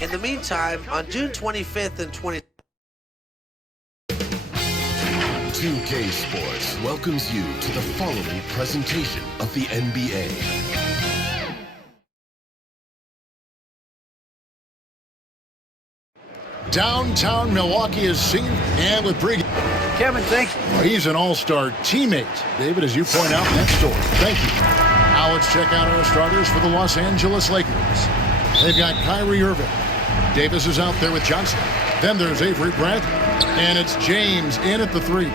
In the meantime, on June 25th and 20th, 2K Sports welcomes you to the following presentation of the NBA. Downtown Milwaukee is seen, and with pregame. Kevin, thanks. He's an all-star teammate. David, as you point out in that story. Thank you. Now let's check out our starters for the Los Angeles Lakers. They've got Kyrie Irving. Davis is out there with Johnson. Then there's Avery Bradley. And it's James in at the 3.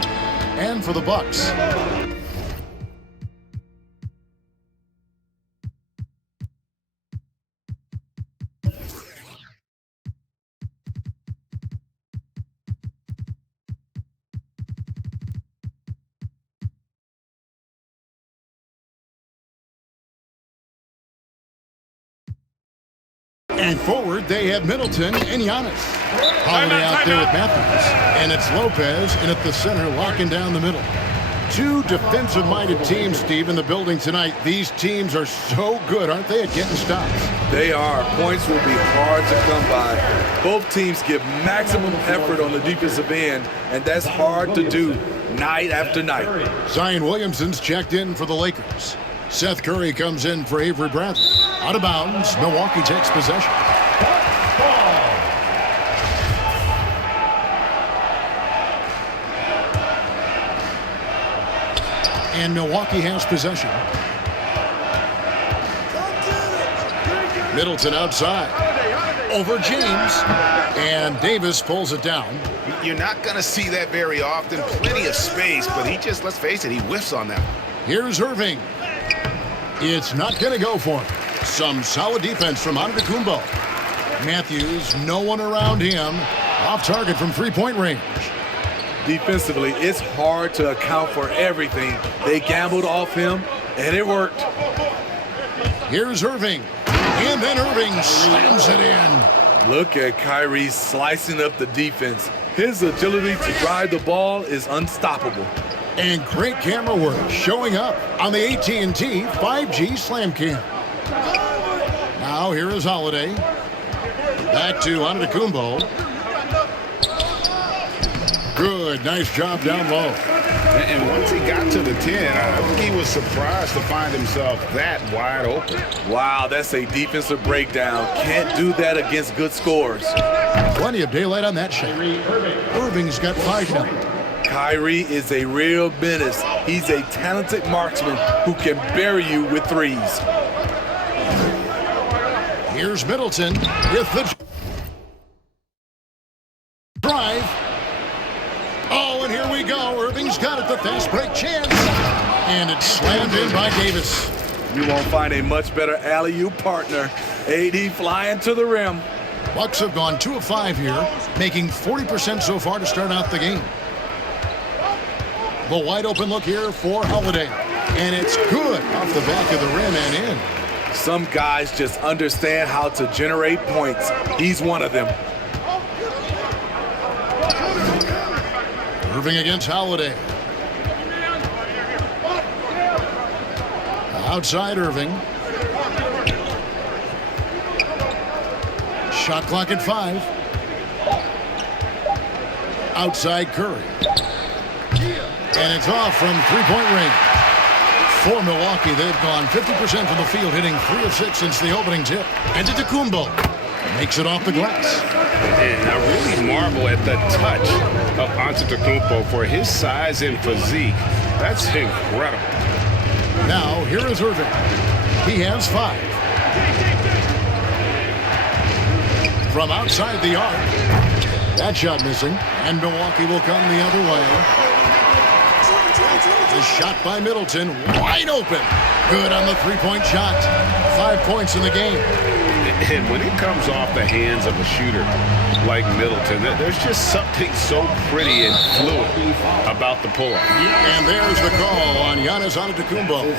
And for the Bucks, and forward, they have Middleton and Giannis. Holiday out there with Matthews. And it's Lopez in at the center, locking down the middle. Two defensive-minded teams, Steve, in the building tonight. These teams are so good, aren't they, at getting stops? They are. Points will be hard to come by. Both teams give maximum effort on the defensive end, and that's hard to do night after night. Zion Williamson's checked in for the Lakers. Seth Curry comes in for Avery Bradley. Out of bounds, Milwaukee takes possession. And Milwaukee has possession. Middleton outside. Over James. And Davis pulls it down. You're not going to see that very often. Plenty of space, but he just, let's face it, he whiffs on that. Here's Irving. It's not going to go for him. Some solid defense from Antetokounmpo. Matthews, no one around him. Off target from three-point range. Defensively, it's hard to account for everything. They gambled off him, and it worked. Here's Irving. And then Irving slams it in. Look at Kyrie slicing up the defense. His agility to drive the ball is unstoppable. And great camera work showing up on the AT&T 5G Slam Cam. Now here is Holiday. Back to Antetokounmpo. Good, nice job down low. And once he got to the 10, I think he was surprised to find himself that wide open. Wow, that's a defensive breakdown. Can't do that against good scores. Plenty of daylight on that shot. Irving's got 5 now. Kyrie is a real menace. He's a talented marksman who can bury you with threes. Here's Middleton with the drive. Oh, and here we go. Irving's got it, the fast break chance. And it's slammed in by Davis. You won't find a much better alley-oop partner. AD flying to the rim. Bucks have gone 2 of 5 here, making 40% so far to start out the game. The wide open look here for Holiday. And it's good off the back of the rim and in. Some guys just understand how to generate points. He's one of them. Irving against Holiday. Outside Irving. Shot clock at 5. Outside Curry. And it's off from three-point range. For Milwaukee, they've gone 50% from the field, hitting 3 of 6 since the opening tip. And Antetokounmpo makes it off the glass. And I really marvel at the touch of Antetokounmpo for his size and physique. That's incredible. Now, here is Irving. He has 5. From outside the arc. That shot missing. And Milwaukee will come the other way. The shot by Middleton, wide open. Good on the three-point shot. 5 points in the game. And when it comes off the hands of a shooter like Middleton, there's just something so pretty and fluid about the pull-up. And there's the call on Giannis Antetokounmpo.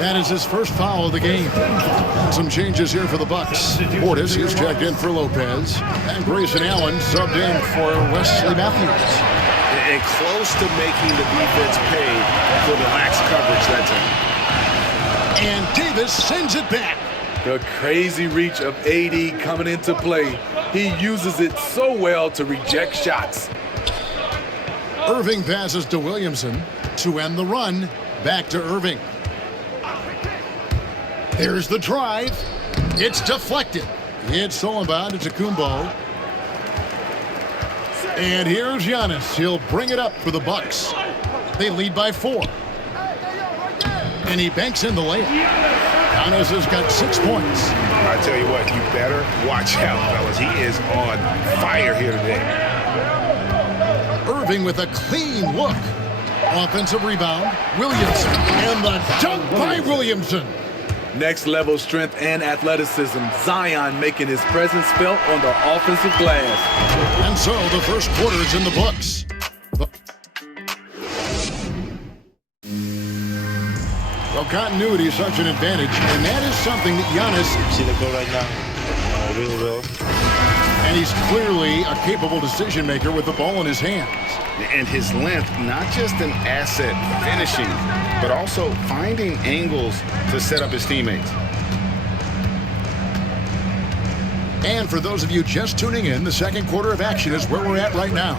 That is his first foul of the game. Some changes here for the Bucks. Portis is checked in for Lopez. And Grayson Allen subbed in for Wesley Matthews. And close to making the defense pay for the lax coverage that time. And Davis sends it back. The crazy reach of AD coming into play. He uses it so well to reject shots. Irving passes to Williamson to end the run. Back to Irving. Here's the drive. It's deflected. It's stolen by Antetokounmpo. And here's Giannis. He'll bring it up for the Bucks. They lead by 4. And he banks in the layup. Giannis has got 6 points. I tell you what, you better watch out, fellas. He is on fire here today. Irving with a clean look. Offensive rebound. Williamson. And the dunk by Williamson. Next level strength and athleticism. Zion making his presence felt on the offensive glass. And so the first quarter is in the books. Well, continuity is such an advantage, and that is something that Giannis... See the goal right now? Really well. And he's clearly a capable decision maker with the ball in his hands. And his length, not just an asset finishing, but also finding angles to set up his teammates. And for those of you just tuning in, the second quarter of action is where we're at right now.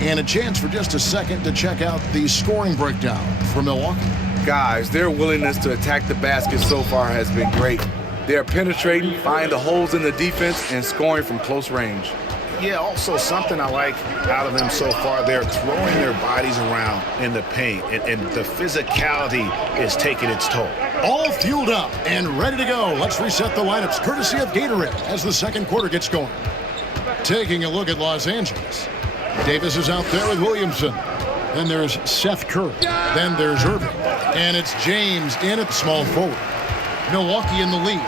And a chance for just a second to check out the scoring breakdown for Milwaukee. Guys, their willingness to attack the basket so far has been great. They're penetrating, finding the holes in the defense, and scoring from close range. Yeah, also something I like out of them so far, they're throwing their bodies around in the paint, and the physicality is taking its toll. All fueled up and ready to go. Let's reset the lineups courtesy of Gatorade as the second quarter gets going. Taking a look at Los Angeles. Davis is out there with Williamson. Then there's Seth Curry. Then there's Irving. And it's James in at small forward. Milwaukee in the lead.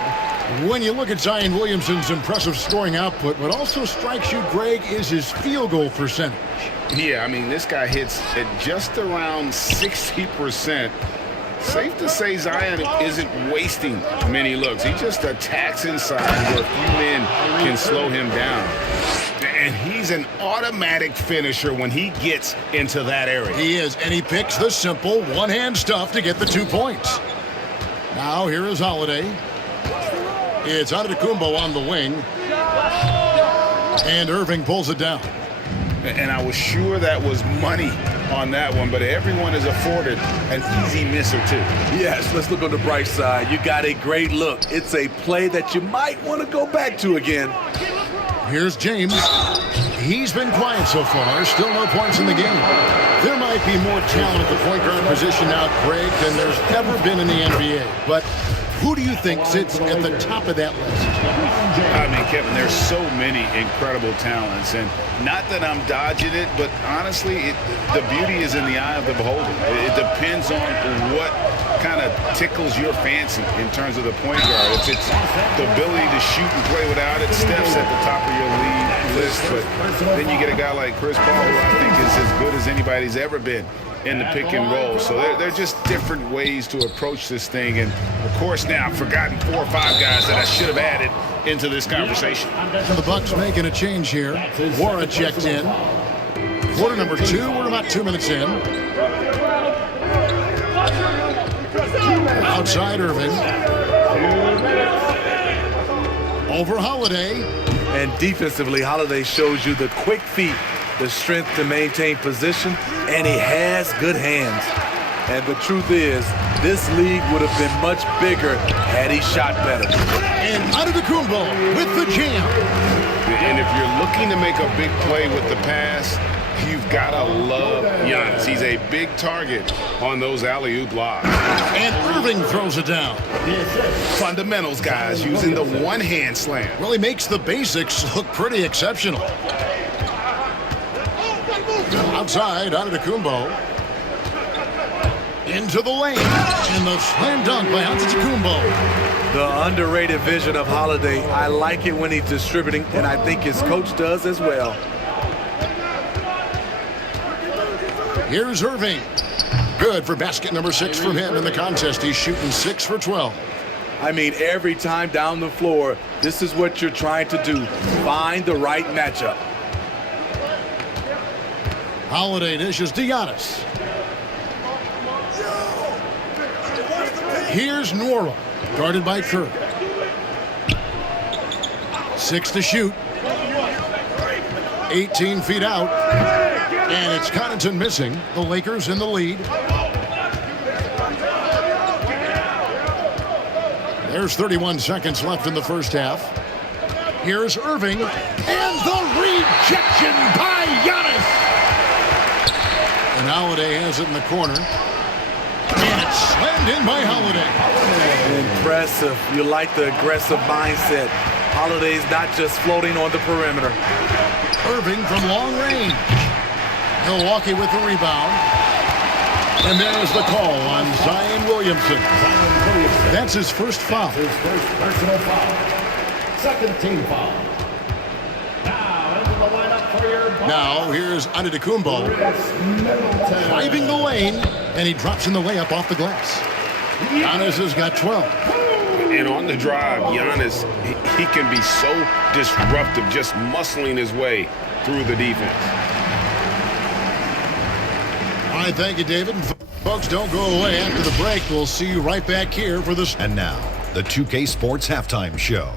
When you look at Zion Williamson's impressive scoring output, what also strikes you, Greg, is his field goal percentage. Yeah, I mean, this guy hits at just around 60%. Safe to say Zion isn't wasting many looks. He just attacks inside where a few men can slow him down. And he's an automatic finisher when he gets into that area. He is, and he picks the simple one-hand stuff to get the 2 points. Now here is Holiday. It's Antetokounmpo on the wing. And Irving pulls it down. And I was sure that was money on that one, but everyone is afforded an easy miss or two. Yes, let's look on the bright side. You got a great look. It's a play that you might want to go back to again. Here's James. He's been quiet so far. Still no points in the game. There might be more talent at the point guard position now, Greg, than there's ever been in the NBA. But who do you think sits at the top of that list? I mean, Kevin, there's so many incredible talents, and not that I'm dodging it, but honestly, the beauty is in the eye of the beholder. It depends on what kind of tickles your fancy in terms of the point guard. If it's the ability to shoot and play without it, Steph's at the top of your league list, but then you get a guy like Chris Paul, who I think is as good as anybody's ever been in the pick and roll. So they're just different ways to approach this thing. And of course now I've forgotten 4 or 5 guys that I should have added into this conversation. The Bucks making a change here. Wara checked in. Quarter number 2. We're about 2 minutes in. Outside Irving. Over Holiday. And defensively, Holiday shows you the quick feet, the strength to maintain position, and he has good hands. And the truth is, this league would have been much bigger had he shot better. And Antetokounmpo with the jam. And if you're looking to make a big play with the pass, you've got to love Giannis. He's a big target on those alley-oop lobs. And Irving throws it down. Fundamentals, guys, using the one-hand slam. Well, he makes the basics look pretty exceptional. Outside, Antetokounmpo. Into the lane. And the slam dunk by Antetokounmpo. The underrated vision of Holiday. I like it when he's distributing, and I think his coach does as well. Here's Irving. Good for basket number 6 from him in the contest. He's shooting 6 for 12. I mean, every time down the floor, this is what you're trying to do. Find the right matchup. Holiday dishes to Giannis. Here's Nora, guarded by Curry. 6 to shoot. 18 feet out. And it's Connaughton missing. The Lakers in the lead. There's 31 seconds left in the first half. Here's Irving. And the rejection by Giannis. And Holiday has it in the corner. And it's slammed in by Holiday. Impressive. You like the aggressive mindset. Holiday's not just floating on the perimeter. Irving from long range. Milwaukee with the rebound. And there's the call on Zion Williamson. That's his first foul. His first personal foul. Second team foul. Now into the lineup for your... Now here's Antetokounmpo. Driving the lane. And he drops in the layup off the glass. Giannis has got 12. And on the drive, Giannis, he can be so disruptive, just muscling his way through the defense. All right, thank you, David. Folks, don't go away after the break. We'll see you right back here for this. And now, the 2K Sports Halftime Show.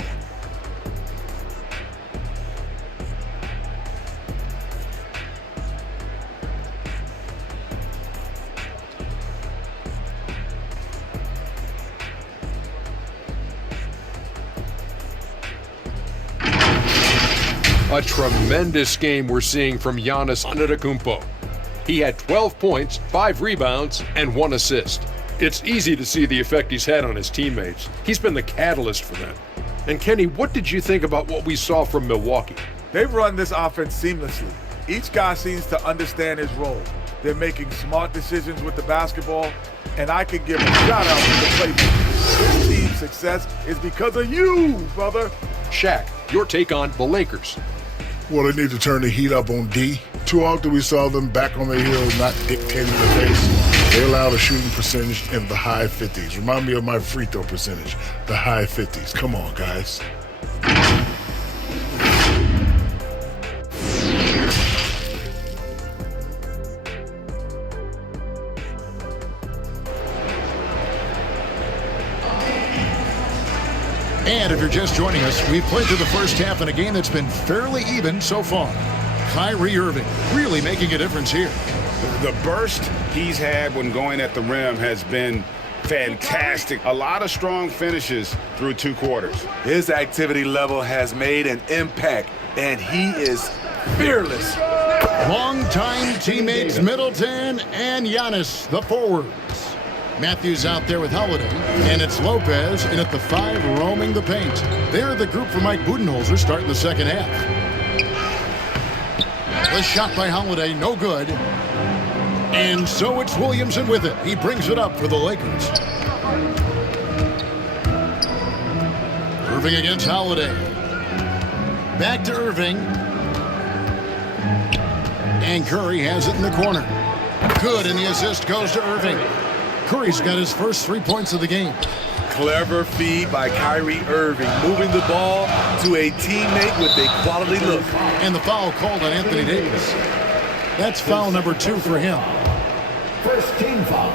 A tremendous game we're seeing from Giannis Antetokounmpo. He had 12 points, 5 rebounds, and 1 assist. It's easy to see the effect he's had on his teammates. He's been the catalyst for them. And Kenny, what did you think about what we saw from Milwaukee? They've run this offense seamlessly. Each guy seems to understand his role. They're making smart decisions with the basketball, and I can give a shout out to the playmakers. This team's success is because of you, brother. Shaq, your take on the Lakers. Well, they need to turn the heat up on D. Too often we saw them back on their heels, not dictating the pace. They allowed a shooting percentage in the high 50s. Remind me of my free throw percentage, the high 50s. Come on, guys. And if you're just joining us, we've played through the first half in a game that's been fairly even so far. Kyrie Irving really making a difference here. The burst he's had when going at the rim has been fantastic. A lot of strong finishes through 2 quarters. His activity level has made an impact, and he is fearless. Longtime teammates Middleton and Giannis, the forwards. Matthews out there with Holiday, and it's Lopez in at the 5 roaming the paint. They're the group for Mike Budenholzer starting the second half. The shot by Holiday, no good. And so it's Williamson with it. He brings it up for the Lakers. Irving against Holiday. Back to Irving. And Curry has it in the corner. Good, and the assist goes to Irving. Curry's got his first 3 points of the game. Clever feed by Kyrie Irving, moving the ball to a teammate with a quality look. And the foul called on Anthony Davis. That's foul number 2 for him. First team foul.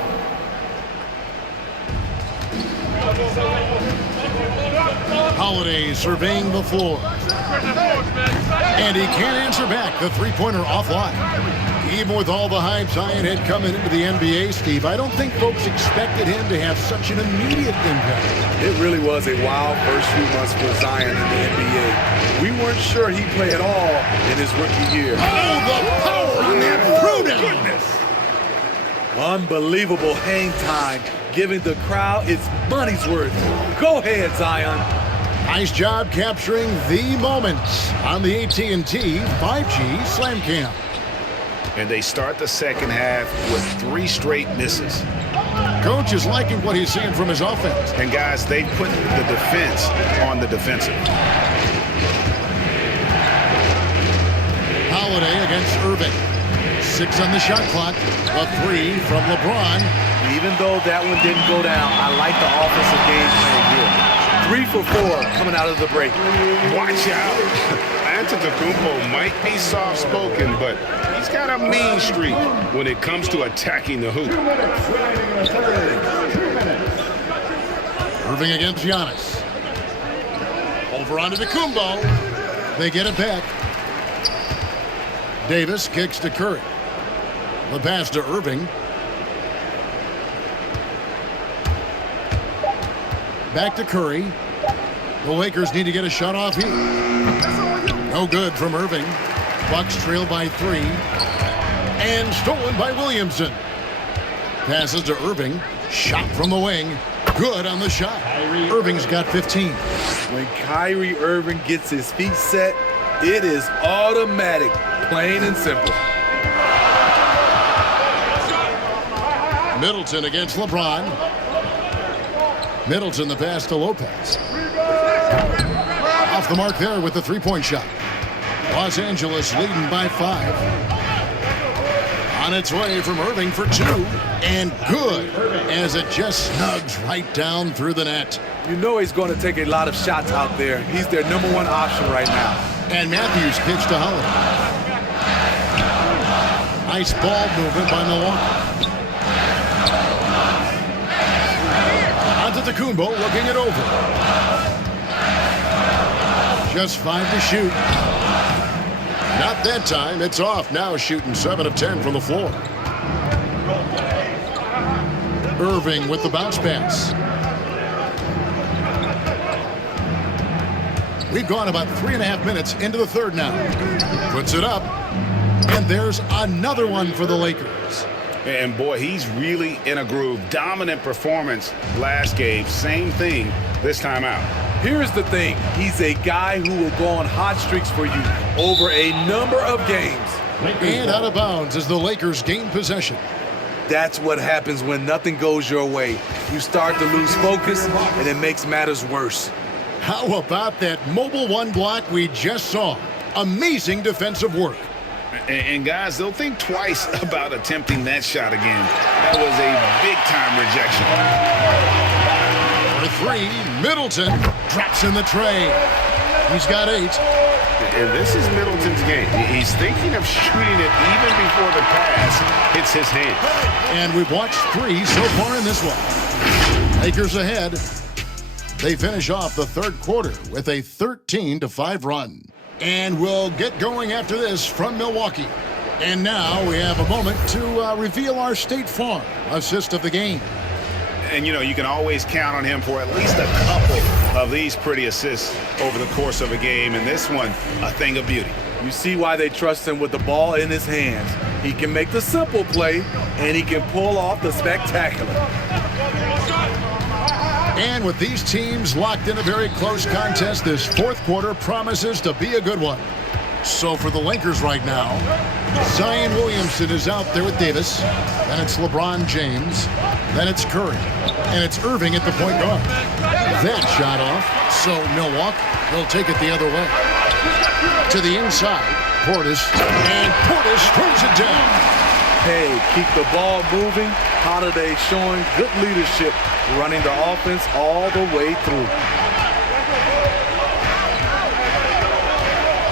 Holiday surveying the floor. And he can't answer back. The three-pointer offline. Even with all the hype Zion had coming into the NBA, Steve, I don't think folks expected him to have such an immediate impact. It really was a wild first few months for Zion in the NBA. We weren't sure he'd play at all in his rookie year. Oh, the power on that throwdown! Goodness. Unbelievable hang time, giving the crowd its money's worth. Go ahead, Zion. Nice job capturing the moments on the AT&T 5G Slam Cam. And they start the second half with 3 straight misses. Coach is liking what he's seeing from his offense. And guys, they put the defense on the defensive. Holiday against Irving. 6 on the shot clock. A 3 from LeBron. Even though that one didn't go down, I like the offensive game plan here. 3 for 4 coming out of the break. Watch out. Antetokounmpo might be soft-spoken, but he's got a mean streak when it comes to attacking the hoop. Irving against Giannis. Over onto Kumbo. They get it back. Davis kicks to Curry. The pass to Irving. Back to Curry. The Lakers need to get a shot off here. No good from Irving. Bucks trail by 3. And stolen by Williamson. Passes to Irving. Shot from the wing. Good on the shot. Irving's got 15. When Kyrie Irving gets his feet set, it is automatic, plain and simple. Middleton against LeBron. Middleton the pass to Lopez. Off the mark there with the three-point shot. Los Angeles leading by 5. On its way from Irving for 2. And good as it just snugs right down through the net. You know he's going to take a lot of shots out there. He's their number 1 option right now. And Matthews kicks to Holiday. Nice ball movement by Milwaukee. Onto Kumbo, looking it over. Just 5 to shoot. Not that time. It's off. Now shooting 7 of 10 from the floor. Irving with the bounce pass. We've gone about 3.5 minutes into the third now. Puts it up. And there's another one for the Lakers. And boy, he's really in a groove. Dominant performance last game. Same thing this time out. Here's the thing. He's a guy who will go on hot streaks for you over a number of games. And out of bounds as the Lakers gain possession. That's what happens when nothing goes your way. You start to lose focus, and it makes matters worse. How about that mobile 1 block we just saw? Amazing defensive work. And guys, they'll think twice about attempting that shot again. That was a big-time rejection. For 3, Middleton drops in the tray. He's got 8. And this is Middleton's game. He's thinking of shooting it even before the pass hits his hand. And we've watched 3 so far in this one. Lakers ahead. They finish off the third quarter with a 13-5 run. And we'll get going after this from Milwaukee. And now we have a moment to reveal our State Farm assist of the game. And, you know, you can always count on him for at least a couple of these pretty assists over the course of a game. And this one, a thing of beauty. You see why they trust him with the ball in his hands. He can make the simple play, and he can pull off the spectacular. And with these teams locked in a very close contest, this fourth quarter promises to be a good one. So for the Lakers right now, Zion Williamson is out there with Davis. Then it's LeBron James. Then it's Curry. And it's Irving at the point guard. That shot off. So Milwaukee will take it the other way. To the inside, Portis. And Portis throws it down. Hey, keep the ball moving. Holiday showing good leadership, running the offense all the way through.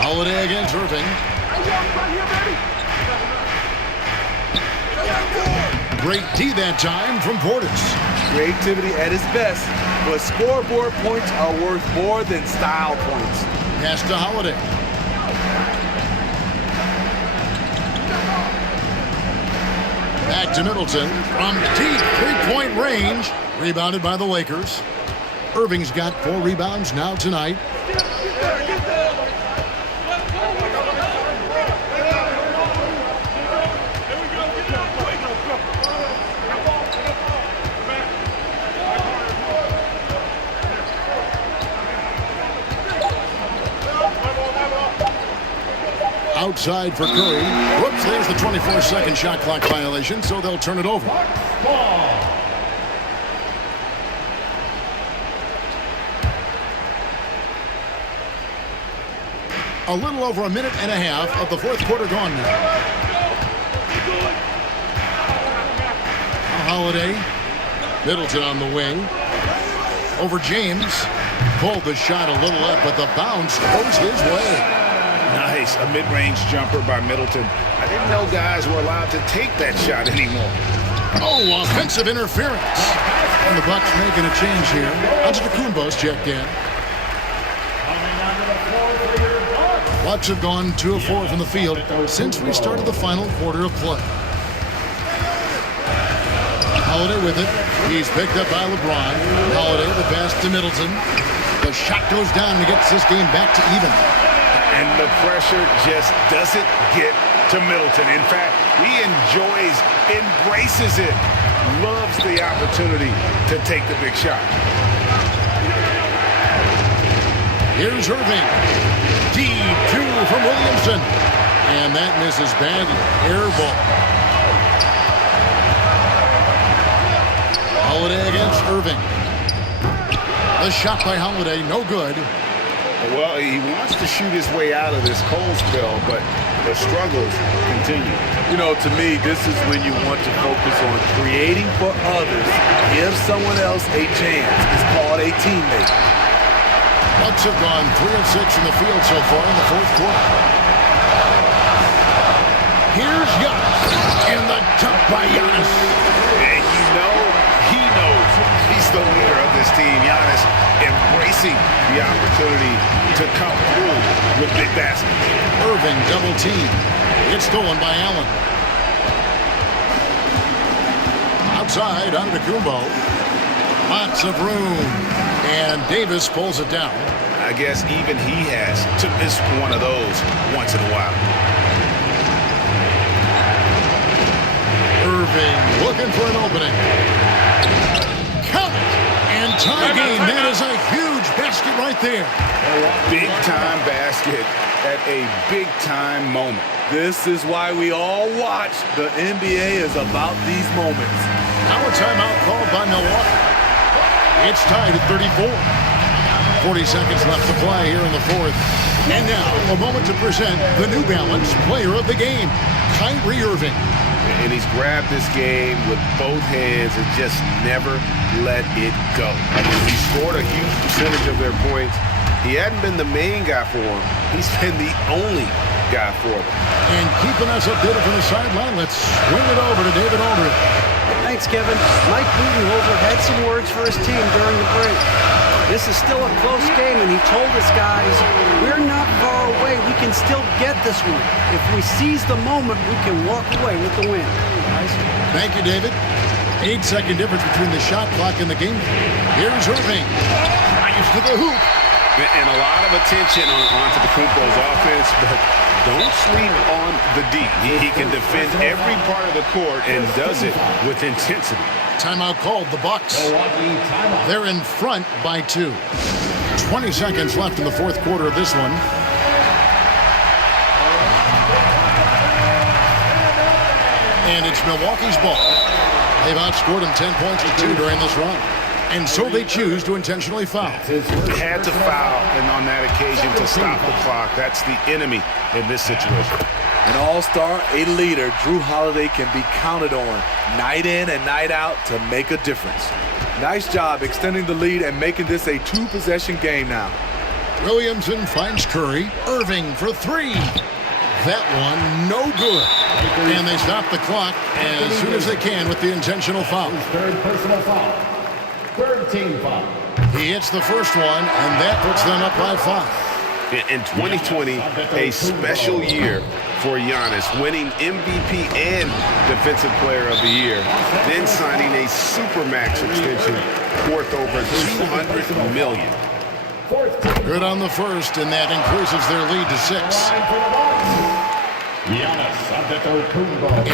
Holiday against Irving. Great D that time from Portis. Creativity at its best, but scoreboard points are worth more than style points. Pass to Holiday. Back to Middleton from deep three-point range. Rebounded by the Lakers. Irving's got 4 rebounds now tonight. Outside for Curry. Whoops, there's the 24-second shot clock violation, so they'll turn it over. A little over a minute and a half of the fourth quarter gone now. Holiday. Middleton on the wing. Over James. Pulled the shot a little up, but the bounce goes his way. Nice, a mid-range jumper by Middleton. I didn't know guys were allowed to take that shot anymore. Oh, offensive interference. And the Bucks making a change here. Antetokounmpo's checked in. Bucks have gone 2 of 4 from the field since we started the final quarter of play. Holiday with it. He's picked up by LeBron. Holiday, the pass to Middleton. The shot goes down and gets this game back to even. And the pressure just doesn't get to Middleton. In fact, he embraces it, loves the opportunity to take the big shot. Here's Irving. Deep 2 from Williamson. And that misses badly. Air ball. Holiday against Irving. The shot by Holiday, no good. Well, he wants to shoot his way out of this cold spell, but the struggles continue. You know, to me, this is when you want to focus on creating for others. Give someone else a chance. It's called a teammate. Bucks have gone 3 of 6 from the field so far in the fourth quarter. Here's Giannis. In the jump by Giannis. And you know, he knows he's the leader of this team. Giannis embracing the opportunity to come through with big baskets. Irving double team. It's stolen by Allen. Outside, Antetokounmpo. Lots of room. And Davis pulls it down. I guess even he has to miss one of those once in a while. Irving looking for an opening. Count it! And tie game. That is a huge basket right there. Big time basket at a big time moment. This is why we all watch. The NBA is about these moments. Now a timeout called by Milwaukee. It's tied at 34. 40 seconds left to play here in the fourth. And now, a moment to present the New Balance Player of the Game, Kyrie Irving. And he's grabbed this game with both hands and just never let it go. He scored a huge percentage of their points. He hadn't been the main guy for them. He's been the only guy for them. And keeping us updated from the sideline, let's swing it over to David Aldridge. Thanks, Kevin. Mike Budenholzer had some words for his team during the break. This is still a close game, and he told us guys, we're not far away. We can still get this one. If we seize the moment, we can walk away with the win. Guys. Thank you, David. 8-second difference between the shot clock and the game. Here's Irving. Drives to the hoop. And a lot of attention on Antetokounmpo's offense, but don't sleep on the D. He can defend every part of the court and does it with intensity. Timeout called, the Bucks. They're in front by 2. 20 seconds left in the fourth quarter of this one. And it's Milwaukee's ball. They've outscored them 10 points to 2 during this run. And so they choose to intentionally foul. Had to foul, and on that occasion to stop the clock. That's the enemy in this situation. An all-star, a leader, Jrue Holiday can be counted on night in and night out to make a difference. Nice job extending the lead and making this a 2-possession game now. Williamson finds Curry. Irving for 3. That one, no good. And they stop the clock as soon as they can with the intentional foul. Third personal foul. Third team foul. He hits the first one, and that puts them up by 5. In 2020, a special year for Giannis, winning MVP and Defensive Player of the Year, then signing a Supermax extension worth over $200 million. Good on the first, and that increases their lead to 6.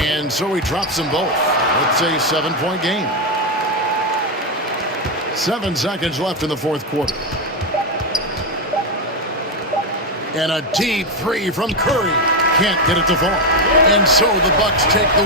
And so he drops them both. It's a 7-point game. 7 seconds left in the fourth quarter. And a deep 3 from Curry. Can't get it to fall. And so the Bucks take the